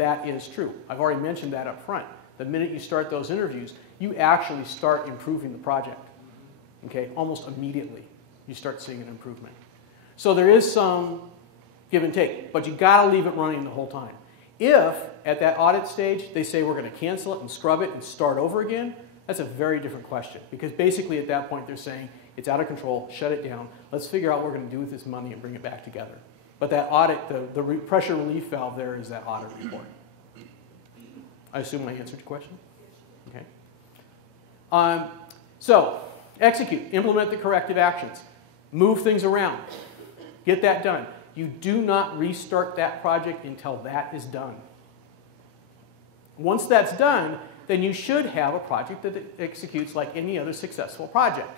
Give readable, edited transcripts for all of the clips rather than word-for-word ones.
That is true. I've already mentioned that up front. The minute you start those interviews, you actually start improving the project. Okay, almost immediately you start seeing an improvement. So there is some give and take, but you got to leave it running the whole time. If at that audit stage they say we're going to cancel it and scrub it and start over again, that's a very different question, because basically at that point they're saying it's out of control, shut it down, let's figure out what we're going to do with this money and bring it back together. But that audit, the pressure relief valve there is that audit report. I assume I answered your question? Okay. So, execute, implement the corrective actions, move things around, get that done. You do not restart that project until that is done. Once that's done, then you should have a project that executes like any other successful project.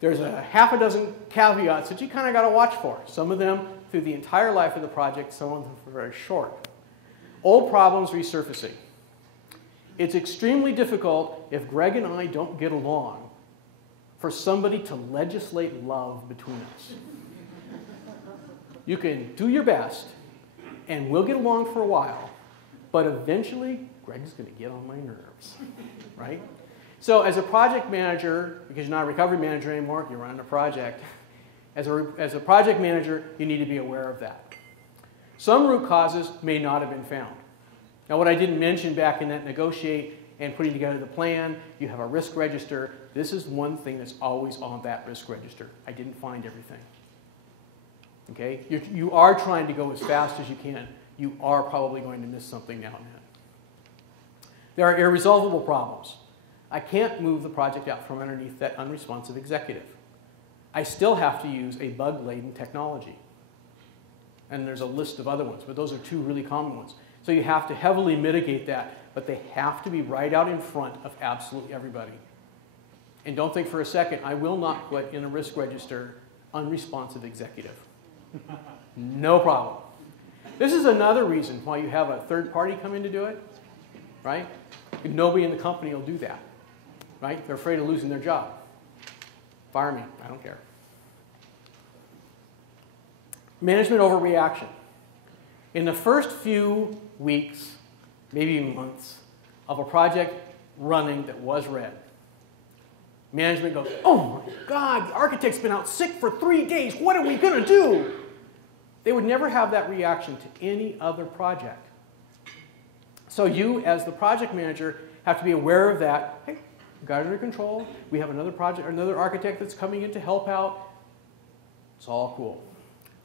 There's a half a dozen caveats that you kind of got to watch for. Some of them through the entire life of the project, some of them for very short. Old problems resurfacing. It's extremely difficult if Greg and I don't get along for somebody to legislate love between us. You can do your best, and we'll get along for a while, but eventually, Greg's going to get on my nerves, right? So as a project manager, because you're not a recovery manager anymore, you're running a project, as a project manager, you need to be aware of that. Some root causes may not have been found. Now, what I didn't mention back in that negotiate and putting together the plan, you have a risk register. This is one thing that's always on that risk register. I didn't find everything. Okay? You are trying to go as fast as you can. You are probably going to miss something now and then. There are irresolvable problems. I can't move the project out from underneath that unresponsive executive. I still have to use a bug-laden technology. And there's a list of other ones, but those are two really common ones. So you have to heavily mitigate that, but they have to be right out in front of absolutely everybody. And don't think for a second, I will not put in a risk register unresponsive executive. No problem. This is another reason why you have a third party come in to do it, right? Nobody in the company will do that, right? They're afraid of losing their job. Fire me, I don't care. Management overreaction. In the first few weeks, maybe even months, of a project running that was red, management goes, oh my God, the architect's been out sick for 3 days, what are we going to do? They would never have that reaction to any other project. So you, as the project manager, have to be aware of that. Hey, we got it under control. We have another project, another architect that's coming in to help out. It's all cool.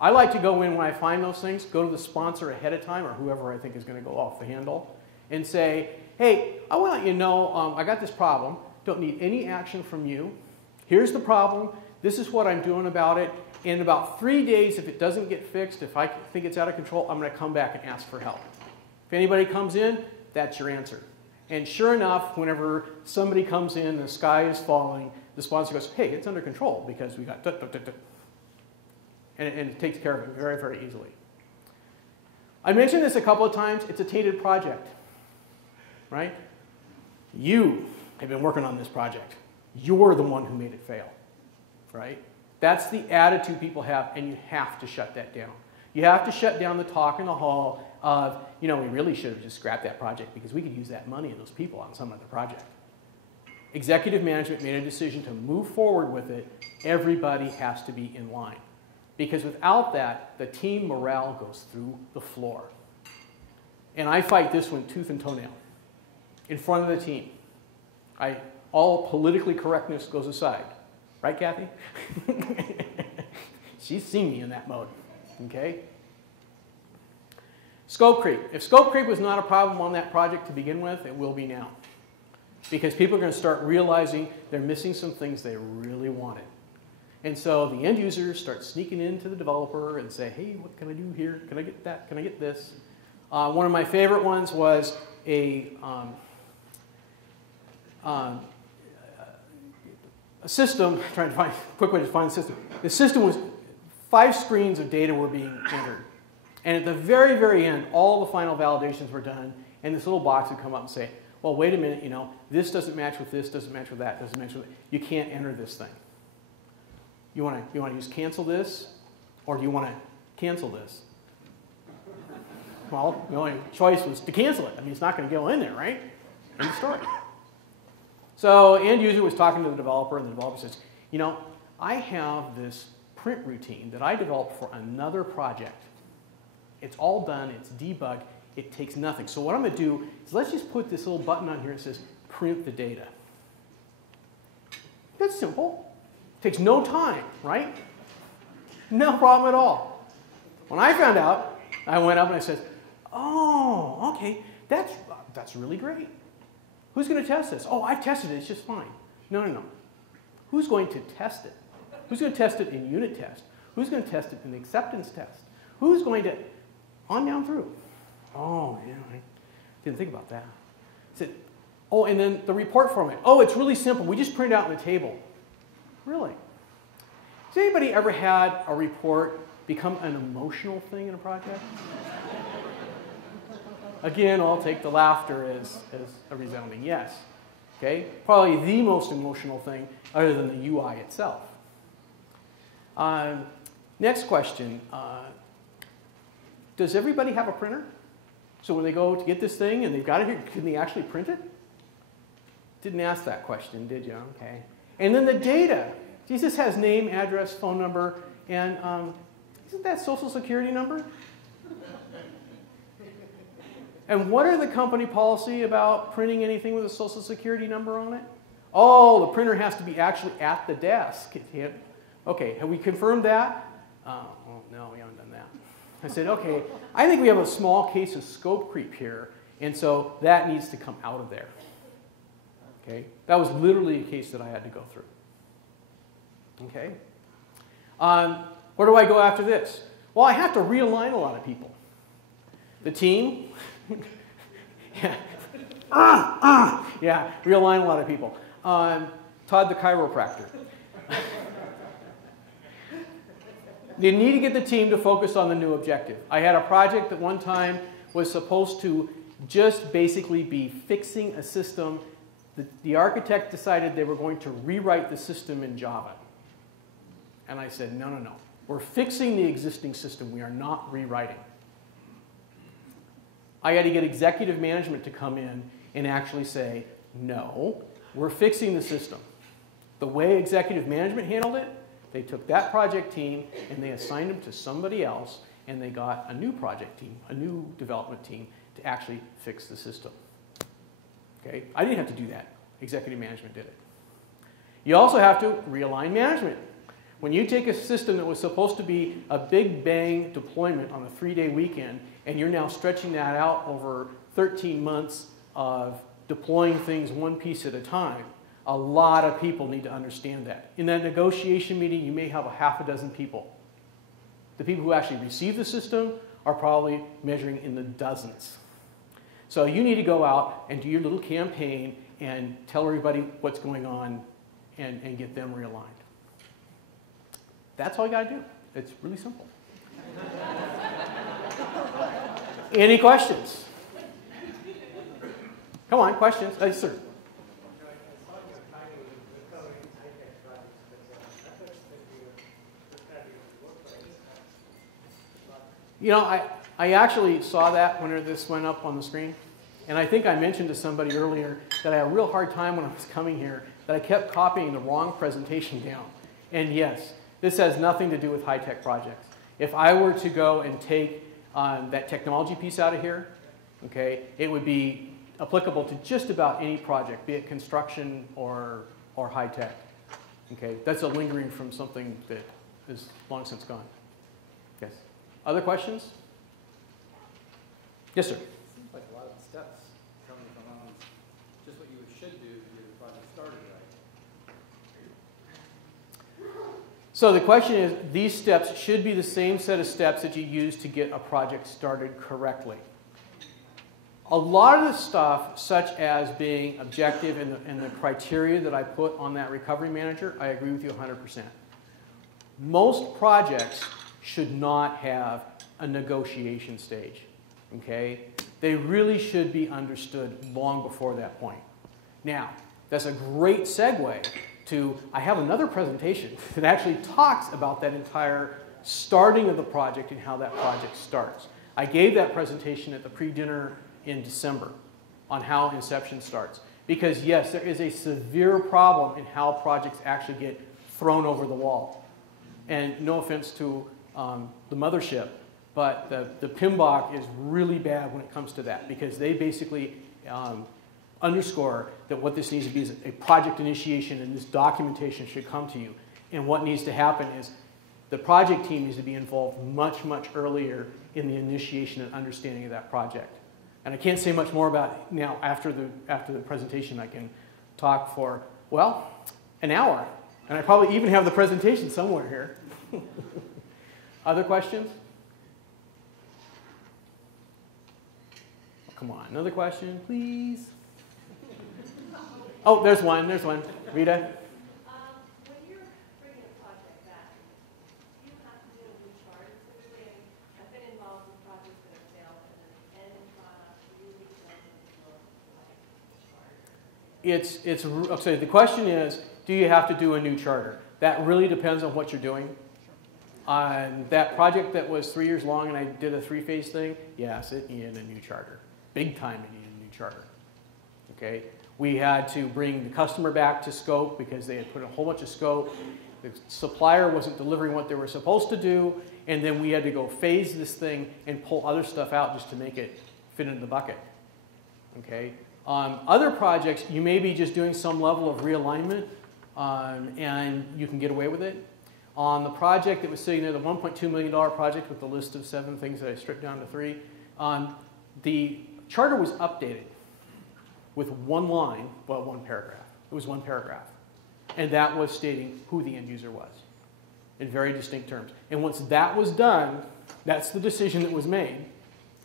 I like to go in when I find those things, go to the sponsor ahead of time, or whoever I think is going to go off the handle, and say, hey, I want to let you know I got this problem. Don't need any action from you. Here's the problem. This is what I'm doing about it. In about 3 days, if it doesn't get fixed, if I think it's out of control, I'm going to come back and ask for help. If anybody comes in, that's your answer. And sure enough, whenever somebody comes in, the sky is falling, the sponsor goes, hey, it's under control because we got da, da, da, da. And it takes care of it very, very easily. I mentioned this a couple of times. It's a tainted project, right? You have been working on this project. You're the one who made it fail, right? That's the attitude people have, and you have to shut that down. You have to shut down the talk in the hall of, you know, we really should have just scrapped that project because we could use that money and those people on some other project. Executive management made a decision to move forward with it. Everybody has to be in line. Because without that, the team morale goes through the floor. And I fight this one tooth and toenail in front of the team. All politically correctness goes aside. Right, Kathy? She's seen me in that mode. Okay? Scope creep. If scope creep was not a problem on that project to begin with, it will be now. Because people are going to start realizing they're missing some things they really wanted. And so the end users start sneaking into the developer and say, hey, what can I do here? Can I get that? Can I get this? One of my favorite ones was a system, trying to find a quick way to find the system. The system was 5 screens of data were being entered. And at the very, very end, all the final validations were done, and this little box would come up and say, well, wait a minute, you know, this doesn't match with this, doesn't match with that, doesn't match with that. You can't enter this thing. You want to just cancel this, or do you want to cancel this? Well, the only choice was to cancel it. I mean, it's not going to go in there, right? End of story. So end user was talking to the developer, and the developer says, you know, I have this print routine that I developed for another project. It's all done. It's debugged. It takes nothing. So what I'm going to do is let's just put this little button on here that says print the data. That's simple. Takes no time, right? No problem at all. When I found out, I went up and I said, oh, okay, that's really great. Who's going to test this? Oh, I've tested it. It's just fine. No. Who's going to test it? Who's going to test it in unit test? Who's going to test it in acceptance test? Who's going to, on down through? Oh, man, I didn't think about that. I said, oh, and then the report format. Oh, it's really simple. We just print it out in the table. Really? Has anybody ever had a report become an emotional thing in a project? Again, I'll take the laughter as a resounding yes. Okay? Probably the most emotional thing other than the UI itself. Next question. Does everybody have a printer? So when they go to get this thing and they've got it here, can they actually print it? Didn't ask that question, did you? Okay. And then the data. Jesus has name, address, phone number, and isn't that social security number? And what are the company policy about printing anything with a social security number on it? Oh, the printer has to be actually at the desk. Okay, have we confirmed that? Oh, no, we haven't done that. I said, okay, I think we have a small case of scope creep here, and so that needs to come out of there. Okay, that was literally a case that I had to go through. Okay, where do I go after this? Well, I have to realign a lot of people. The team, yeah, realign a lot of people. Todd the chiropractor. You need to get the team to focus on the new objective. I had a project that one time was supposed to just basically be fixing a system. The architect decided they were going to rewrite the system in Java. And I said, no. We're fixing the existing system. We are not rewriting. I had to get executive management to come in and actually say, no, we're fixing the system. The way executive management handled it, they took that project team and they assigned them to somebody else, and they got a new project team, a new development team to actually fix the system. Okay? I didn't have to do that. Executive management did it. You also have to realign management. When you take a system that was supposed to be a big bang deployment on a 3-day weekend, and you're now stretching that out over 13 months of deploying things one piece at a time, a lot of people need to understand that. In that negotiation meeting, you may have a half a dozen people. The people who actually receive the system are probably measuring in the dozens. So you need to go out and do your little campaign and tell everybody what's going on and get them realigned. That's all you got to do. It's really simple. Any questions? Come on, questions. Yes, sir. You know, I actually saw that when this went up on the screen. And I think I mentioned to somebody earlier that I had a real hard time when I was coming here, that I kept copying the wrong presentation down. And yes, this has nothing to do with high-tech projects. If I were to go and take that technology piece out of here, okay, it would be applicable to just about any project, be it construction or high-tech. Okay, that's a lingering from something that is long since gone. Yes. Other questions? Yes, sir. Seems like a lot of the steps coming from just what you should do to get the project started right. So the question is, these steps should be the same set of steps that you use to get a project started correctly. A lot of the stuff, such as being objective and the criteria that I put on that recovery manager, I agree with you 100%. Most projects should not have a negotiation stage. Okay? They really should be understood long before that point. Now, that's a great segue to, I have another presentation that actually talks about that entire starting of the project and how that project starts. I gave that presentation at the pre-dinner in December on how inception starts. Because yes, there is a severe problem in how projects actually get thrown over the wall. And no offense to the mothership, but the PMBOK is really bad when it comes to that, because they basically underscore that what this needs to be is a project initiation, and this documentation should come to you. And what needs to happen is the project team needs to be involved much, much earlier in the initiation and understanding of that project. And I can't say much more about it now. After the presentation, I can talk for, well, an hour. And I probably even have the presentation somewhere here. Other questions? Come on, another question, please. Oh, there's one. Rita? When you're bringing a project back, do you have to do a new charter? Typically, I've been involved in projects that have failed, and then the end product really doesn't look like a charter. So the question is, do you have to do a new charter? That really depends on what you're doing. On that project that was 3 years long and I did a 3-phase thing, yes, it needed a new charter. Big time it needed a new charter. Okay? We had to bring the customer back to scope because they had put a whole bunch of scope. The supplier wasn't delivering what they were supposed to do, and then we had to go phase this thing and pull other stuff out just to make it fit into the bucket. Okay? Other projects, you may be just doing some level of realignment, and you can get away with it. On the project that was sitting there, the $1.2 million project with the list of 7 things that I stripped down to 3, the charter was updated with one line, well, one paragraph. It was one paragraph. And that was stating who the end user was in very distinct terms. And once that was done, that's the decision that was made.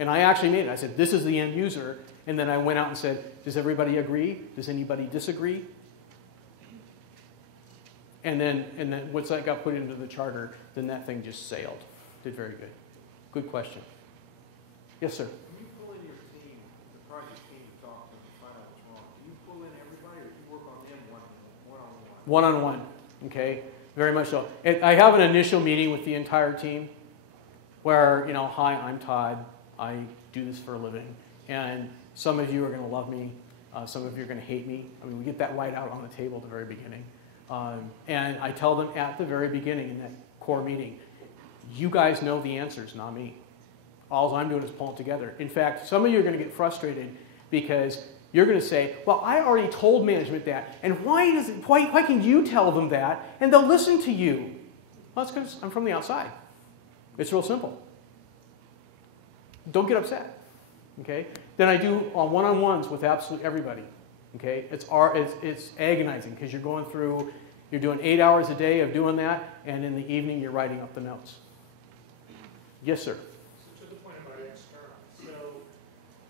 And I actually made it. I said, this is the end user. And then I went out and said, does everybody agree? Does anybody disagree? And then once that got put into the charter, then that thing just sailed. Did very good. Good question. Yes, sir? When you pull in your team, the project team to talk to them to find out what's wrong, do you pull in everybody or do you work on them one-on-one? One-on-one, okay? Very much so. I have an initial meeting with the entire team where, you know, hi, I'm Todd. I do this for a living. And some of you are going to love me. Some of you are going to hate me. I mean, we get that right out on the table at the very beginning. And I tell them at the very beginning in that core meeting, you guys know the answers, not me. All I'm doing is pulling it together. In fact, some of you are going to get frustrated because you're going to say, well, I already told management that, and why can you tell them that, and they'll listen to you? Well, it's because I'm from the outside. It's real simple. Don't get upset. Okay? Then I do one-on-ones with absolutely everybody. Okay? It's agonizing because you're going through, you're doing 8 hours a day of doing that, and in the evening you're writing up the notes. Yes, sir? So to the point about external, so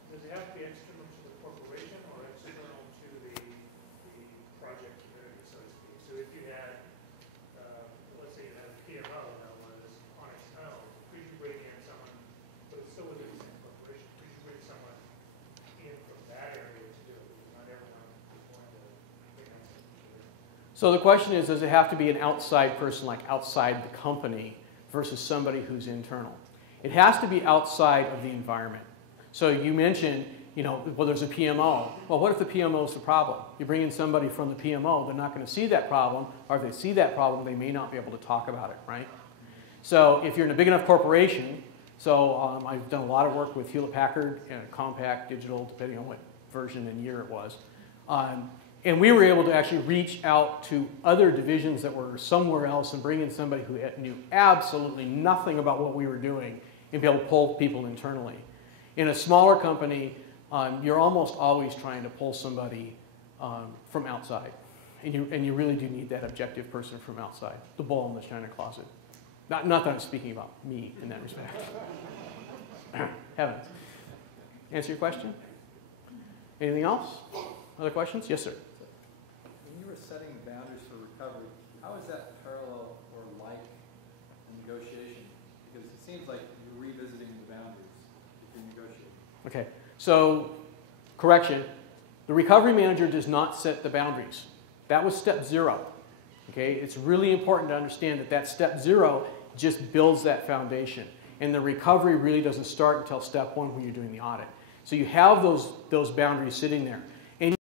does it have to be external to the corporation or external to the project community, so to speak? So if you had, let's say you had a PMO that was on its own, could you bring in someone, but it still within the same corporation, could you bring someone in from that area to do it? Because not everyone is going to bring that to it. So the question is, does it have to be an outside person, like outside the company, versus somebody who's internal? It has to be outside of the environment. So you mentioned, you know, well, there's a PMO. Well, what if the PMO is the problem? You bring in somebody from the PMO, they're not going to see that problem, or if they see that problem, they may not be able to talk about it, right? So if you're in a big enough corporation, so I've done a lot of work with Hewlett-Packard and Compaq Digital, depending on what version and year it was. And we were able to actually reach out to other divisions that were somewhere else and bring in somebody who knew absolutely nothing about what we were doing and be able to pull people internally. In a smaller company, you're almost always trying to pull somebody from outside. And you really do need that objective person from outside, the bull in the china closet. Not that I'm speaking about me in that respect. Heavens. Answer your question? Anything else? Other questions? Yes, sir. When you were setting boundaries for recovery, how is that parallel or like in negotiation? Because it seems like you're revisiting the boundaries if you're negotiating. Okay, so correction. The recovery manager does not set the boundaries. That was step 0. Okay, it's really important to understand that step 0 just builds that foundation. and the recovery really doesn't start until step one when you're doing the audit. So you have those boundaries sitting there. And